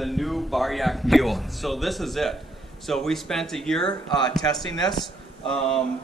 the new Bariak mule. So this is it. So we spent a year testing this.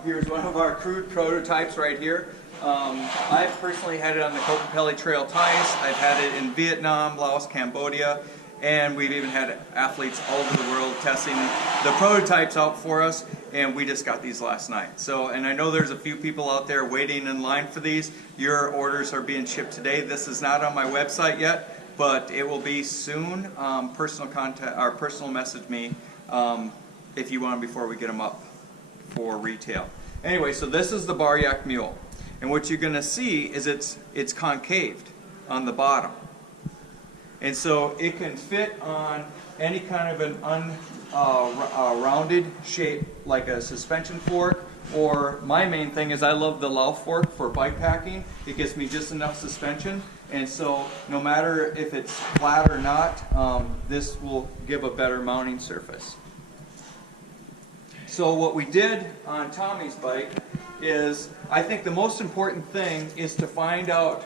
Here's one of our crude prototypes right here. I've personally had it on the Kokopelli Trail tires. I've had it in Vietnam, Laos, Cambodia, and we've even had athletes all over the world testing the prototypes out for us, and we just got these last night. So, and I know there's a few people out there waiting in line for these. Your orders are being shipped today. This is not on my website yet, but it will be soon. Personal contact or personal message me if you want them before we get them up for retail. Anyway, so this is the Bariak mule, and what you're going to see is it's concaved on the bottom. And so it can fit on any kind of an rounded shape, like a suspension fork, or my main thing is I love the Lauf fork for bike packing. It gives me just enough suspension, and so no matter if it's flat or not, this will give a better mounting surface. So what we did on Tommy's bike is, I think the most important thing is to find out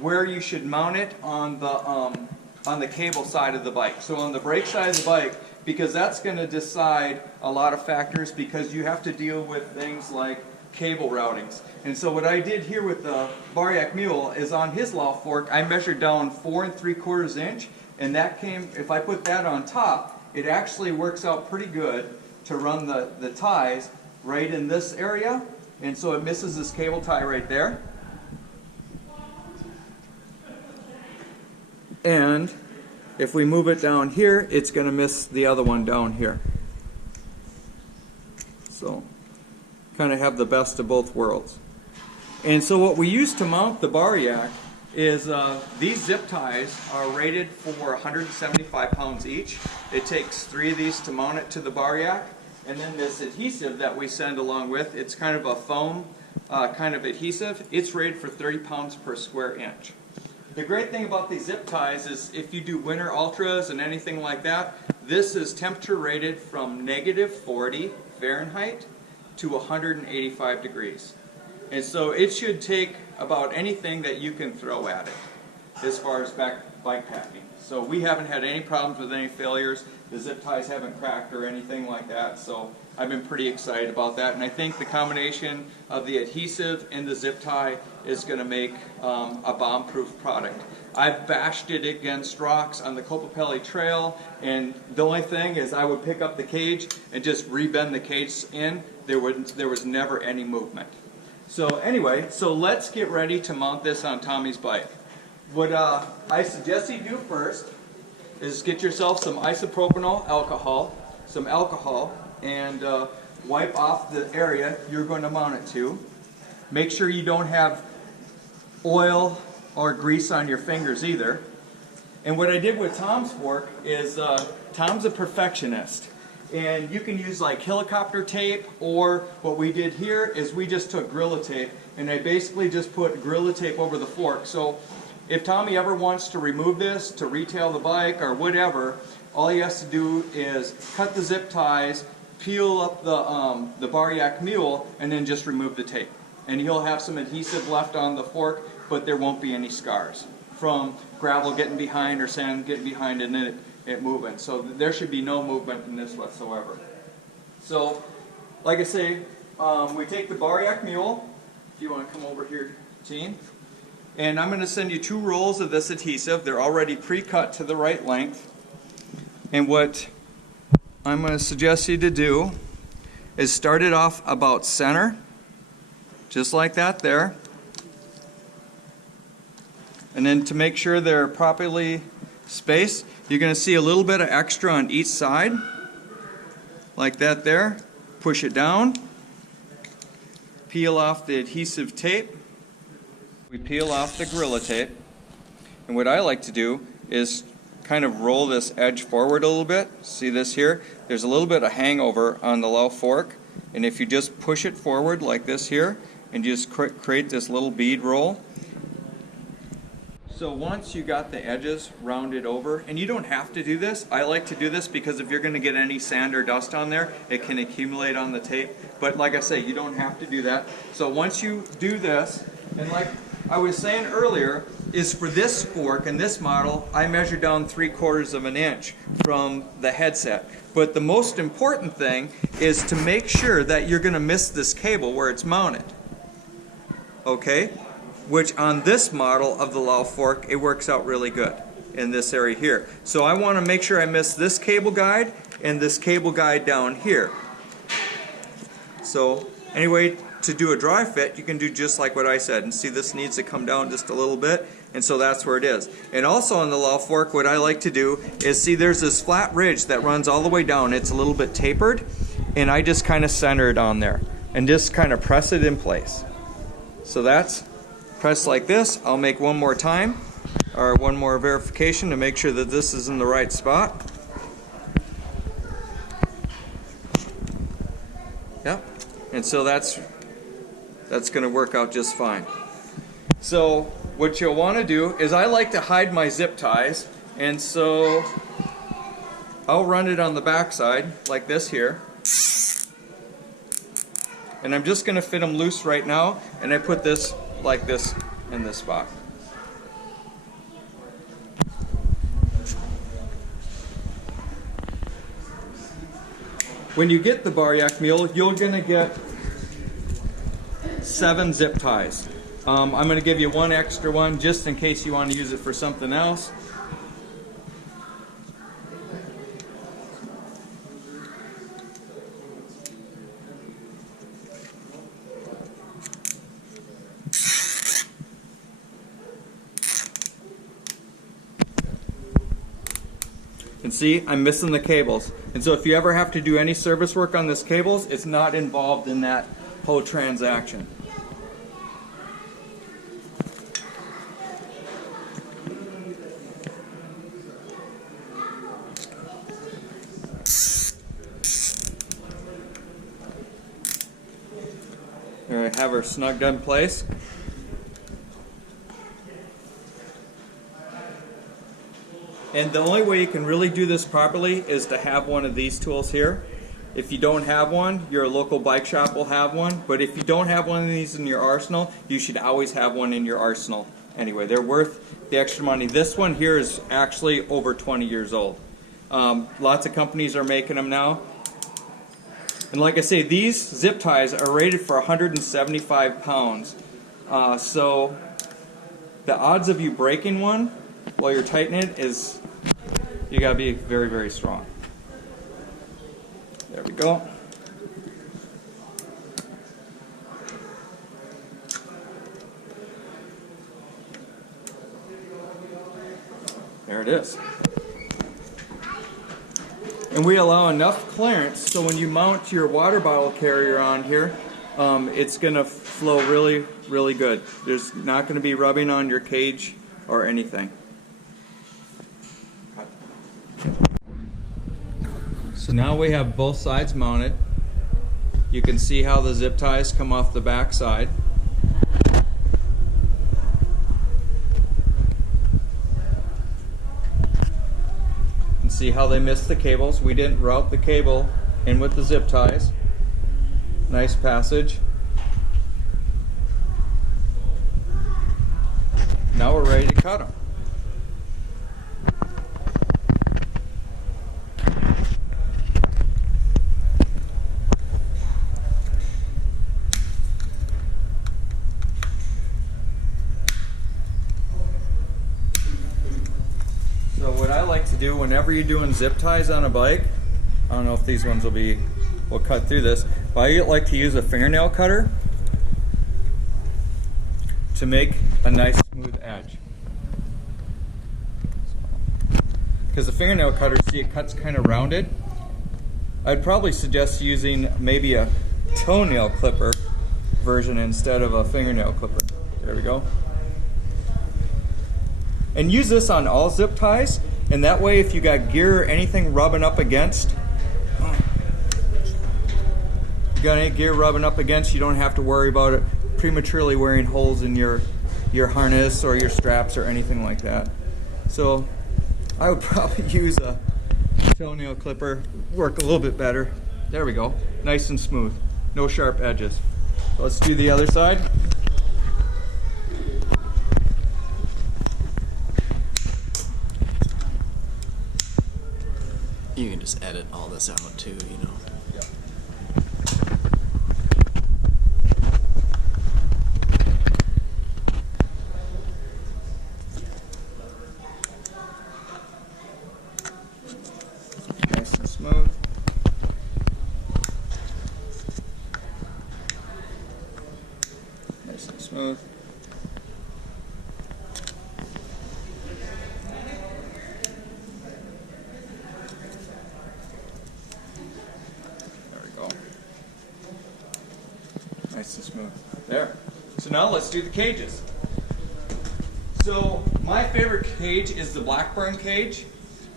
where you should mount it on the cable side of the bike. So on the brake side of the bike, because that's going to decide a lot of factors, because you have to deal with things like cable routings. And so what I did here with the Bariak mule is on his Lauf fork, I measured down 4 3/4 inch, and that came, if I put that on top, it actually works out pretty good to run the ties right in this area, and so it misses this cable tie right there. And if we move it down here, it's going to miss the other one down here. So kind of have the best of both worlds. And so what we use to mount the Bariak is these zip ties are rated for 175 pounds each. It takes 3 of these to mount it to the Bariak. And then this adhesive that we send along with, it's kind of a foam kind of adhesive. It's rated for 30 pounds per square inch. The great thing about these zip ties is if you do winter ultras and anything like that, this is temperature rated from -40 Fahrenheit to 185 degrees. And so it should take about anything that you can throw at it as far as bike packing. So we haven't had any problems with any failures. The zip ties haven't cracked or anything like that. So I've been pretty excited about that. And I think the combination of the adhesive and the zip tie is going to make a bomb-proof product. I've bashed it against rocks on the Kokopelli Trail, and the only thing is I would pick up the cage and just rebend the cage in. There was never any movement. So anyway, so let's get ready to mount this on Tommy's bike. What I suggest you do first is get yourself some isopropanol alcohol, and wipe off the area you're going to mount it to. Make sure you don't have oil or grease on your fingers either. And what I did with Tom's fork is, Tom's a perfectionist. And you can use like helicopter tape, or what we did here is we just took Gorilla Tape, and I basically just put Gorilla Tape over the fork. So if Tommy ever wants to remove this to retail the bike or whatever, all he has to do is cut the zip ties, peel up the Bariak mule, and then just remove the tape. And he'll have some adhesive left on the fork, but there won't be any scars from gravel getting behind or sand getting behind and then it moving. So there should be no movement in this whatsoever. So, like I say, we take the Bariak mule, if you want to come over here, team. And I'm going to send you 2 rolls of this adhesive. They're already pre-cut to the right length. And what I'm going to suggest you to do is start it off about center, just like that there. And then to make sure they're properly spaced, you're going to see a little bit of extra on each side, like that there. Push it down, peel off the adhesive tape. We peel off the Gorilla Tape, and what I like to do is kind of roll this edge forward a little bit. See this here? There's a little bit of hangover on the Lauf fork, and if you just push it forward like this here, and just create this little bead roll. So once you got the edges rounded over, and you don't have to do this, I like to do this because if you're going to get any sand or dust on there, it can accumulate on the tape. But like I say, you don't have to do that. So once you do this, and like I was saying earlier is for this fork and this model, I measured down 3/4 of an inch from the headset. But the most important thing is to make sure that you're going to miss this cable where it's mounted. Okay? Which on this model of the Lao fork, it works out really good in this area here. So I want to make sure I miss this cable guide and this cable guide down here. So anyway, to do a dry fit, you can do just like what I said. And see, this needs to come down just a little bit, and so that's where it is. And also on the Lao fork, what I like to do is, see, there's this flat ridge that runs all the way down. It's a little bit tapered, and I just kind of center it on there and just kind of press it in place. So that's pressed like this. I'll make one more time, or one more verification to make sure that this is in the right spot. Yep. And so that's going to work out just fine. So what you'll want to do is, I like to hide my zip ties, and so I'll run it on the back side like this here. And I'm just going to fit them loose right now, and I put this like this in this spot. When you get the Bariak mule, you're going to get 7 zip ties. I'm going to give you one extra one just in case you want to use it for something else. And see, I'm missing the cables. And so if you ever have to do any service work on this cables, it's not involved in that whole transaction. There, I have her snugged in place. And the only way you can really do this properly is to have one of these tools here. If you don't have one, your local bike shop will have one. But if you don't have one of these in your arsenal, you should always have one in your arsenal. Anyway, they're worth the extra money. This one here is actually over 20 years old. Lots of companies are making them now. And like I say, these zip ties are rated for 175 pounds. So the odds of you breaking one while you're tightening it is, you gotta be very, very strong. There we go. There it is. And we allow enough clearance so when you mount your water bottle carrier on here, it's going to flow really, really good. There's not going to be rubbing on your cage or anything. So now we have both sides mounted. You can see how the zip ties come off the back side. See how they missed the cables. We didn't route the cable in with the zip ties. Nice passage. Now we're ready to cut them. To do whenever you're doing zip ties on a bike, I don't know if these ones will cut through this, but I like to use a fingernail cutter to make a nice smooth edge. Because the fingernail cutter, see, it cuts kind of rounded. I'd probably suggest using maybe a toenail clipper version instead of a fingernail clipper. There we go. And use this on all zip ties. And that way, if you got gear or anything rubbing up against, you don't have to worry about it prematurely wearing holes in your harness or your straps or anything like that. So I would probably use a toenail clipper, work a little bit better. There we go, nice and smooth, no sharp edges. So let's do the other side. You can just edit all this out too, you know. Yep. Nice and smooth. Nice and smooth. Nice and smooth. There. So now let's do the cages. So my favorite cage is the Blackburn cage,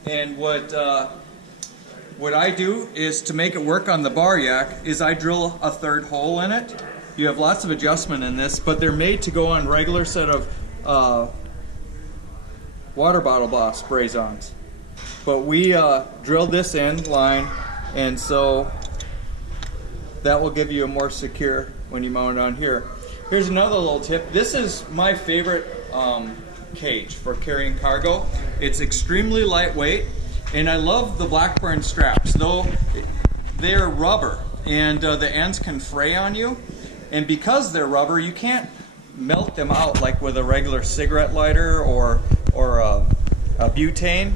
and what I do is, to make it work on the bar yak, is I drill a third hole in it. You have lots of adjustment in this, but they're made to go on regular set of water bottle spray-ons. But we drilled this in line, and so that will give you a more secure when you mount it on here. Here's another little tip. This is my favorite cage for carrying cargo. It's extremely lightweight, and I love the Blackburn straps. Though they're rubber, and the ends can fray on you, and because they're rubber, you can't melt them out like with a regular cigarette lighter or a butane.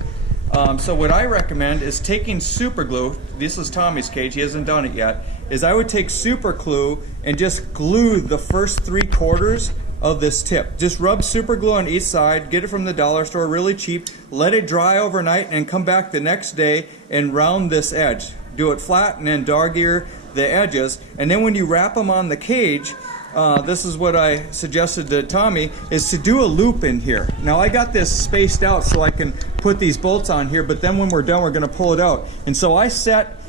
So what I recommend is taking super glue. This is Tommy's cage, he hasn't done it yet. Is I would take super glue and just glue the first 3/4 of this tip. Just rub super glue on each side, get it from the dollar store, really cheap, let it dry overnight, and come back the next day and round this edge. Do it flat and then dog ear the edges, and then when you wrap them on the cage, this is what I suggested to Tommy, is to do a loop in here. Now I got this spaced out so I can put these bolts on here, but then when we're done we're going to pull it out. And so I set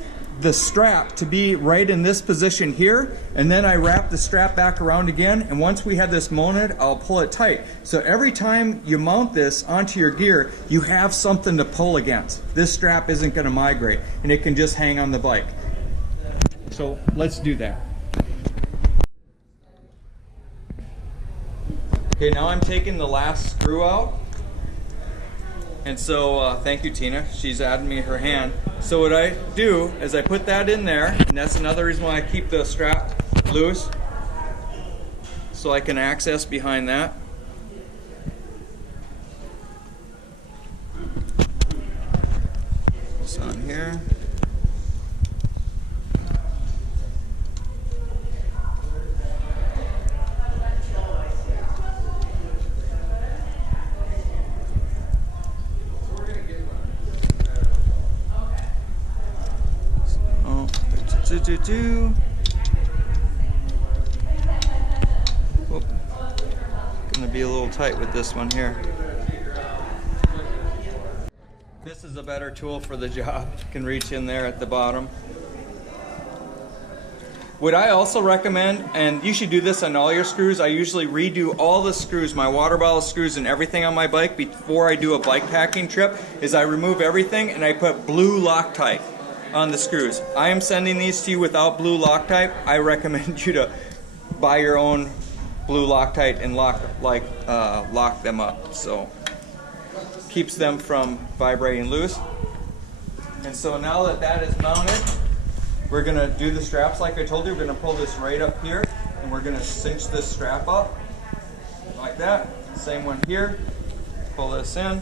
the strap to be right in this position here, and then I wrap the strap back around again, and once we have this mounted, I'll pull it tight. So every time you mount this onto your gear, you have something to pull against. This strap isn't going to migrate, and it can just hang on the bike. So let's do that. Okay, now I'm taking the last screw out. And so, thank you, Tina. She's added me her hand. So what I do is I put that in there, and that's another reason why I keep the strap loose, so I can access behind that. This on here. Oh, gonna be a little tight with this one here. This is a better tool for the job. You can reach in there at the bottom. What I also recommend, and you should do this on all your screws, I usually redo all the screws, my water bottle screws and everything on my bike before I do a bike packing trip, is I remove everything and I put blue Loctite on the screws. I am sending these to you without blue Loctite. I recommend you to buy your own blue Loctite and lock them up, so keeps them from vibrating loose. And so now that that is mounted, we're gonna do the straps like I told you. We're gonna pull this right up here, and we're gonna cinch this strap up like that. Same one here. Pull this in.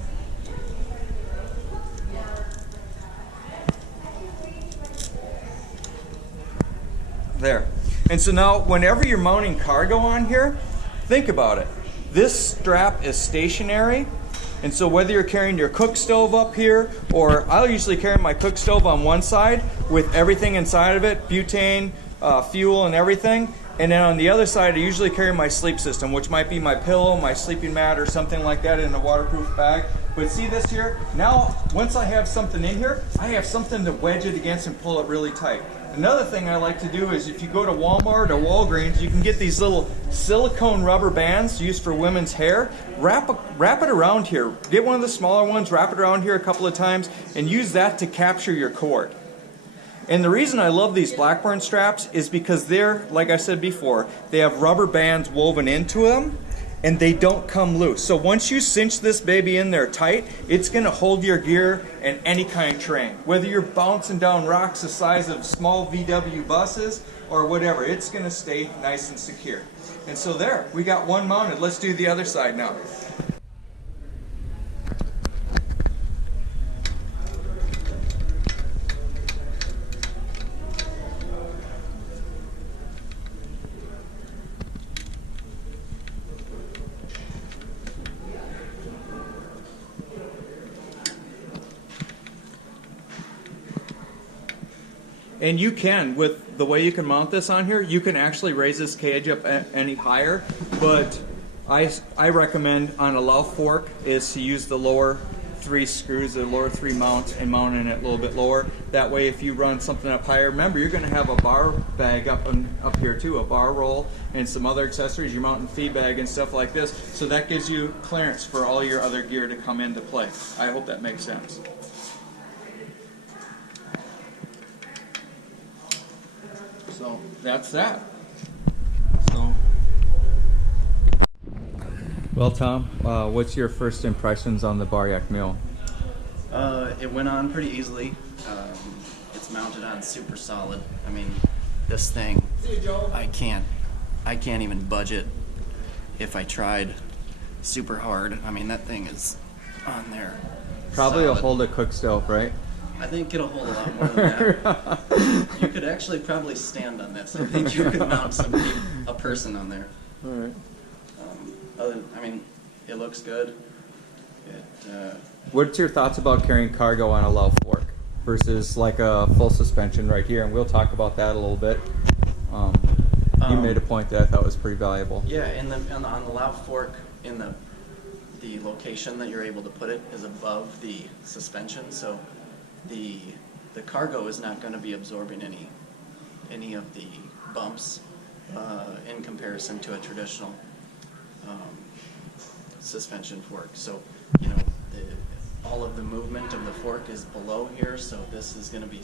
There. And so now whenever you're mounting cargo on here, think about it. This strap is stationary, and so whether you're carrying your cook stove up here, or I'll usually carry my cook stove on one side with everything inside of it, butane, fuel and everything, and then on the other side I usually carry my sleep system, which might be my pillow, my sleeping mat, or something like that in a waterproof bag. But see this here? Now once I have something in here, I have something to wedge it against and pull it really tight. Another thing I like to do is, if you go to Walmart or Walgreens, you can get these little silicone rubber bands used for women's hair. Wrap it around here. Get one of the smaller ones, wrap it around here a couple of times, and use that to capture your cord. And the reason I love these Blackburn straps is because they're, like I said before, they have rubber bands woven into them. and they don't come loose. So once you cinch this baby in there tight, it's going to hold your gear in any kind of terrain. Whether you're bouncing down rocks the size of small VW buses or whatever, it's going to stay nice and secure. And so there, we got one mounted. Let's do the other side now. And you can, with the way you can mount this on here, you can actually raise this cage up any higher, but I recommend on a low fork is to use the lower 3 screws, the lower 3 mounts, and mounting it a little bit lower. That way if you run something up higher, remember you're going to have a bar bag up here too, a bar roll and some other accessories, your mountain feed bag and stuff like this, so that gives you clearance for all your other gear to come into play. I hope that makes sense. So that's that. So, well, Tom, what's your first impressions on the Bariak mule? It went on pretty easily. It's mounted on super solid. I mean, this thing, I can't even budget if I tried super hard. I mean, that thing is on there. Probably solid. will hold a cook stove, right? I think it'll hold a lot more than that. You could actually probably stand on this. I think you could mount a person on there. All right. I mean, it looks good. What's your thoughts about carrying cargo on a low fork versus like a full suspension right here? And we'll talk about that a little bit. You made a point that I thought was pretty valuable. Yeah, on the loud fork, in the location that you're able to put it is above the suspension, so the cargo is not going to be absorbing any of the bumps in comparison to a traditional suspension fork. So, you know, all of the movement of the fork is below here, so this is going to be,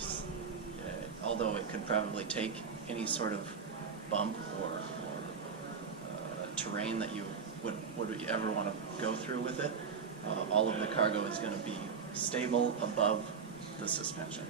although it could probably take any sort of bump or terrain that you would ever want to go through with it, all of the cargo is going to be stable above the suspension.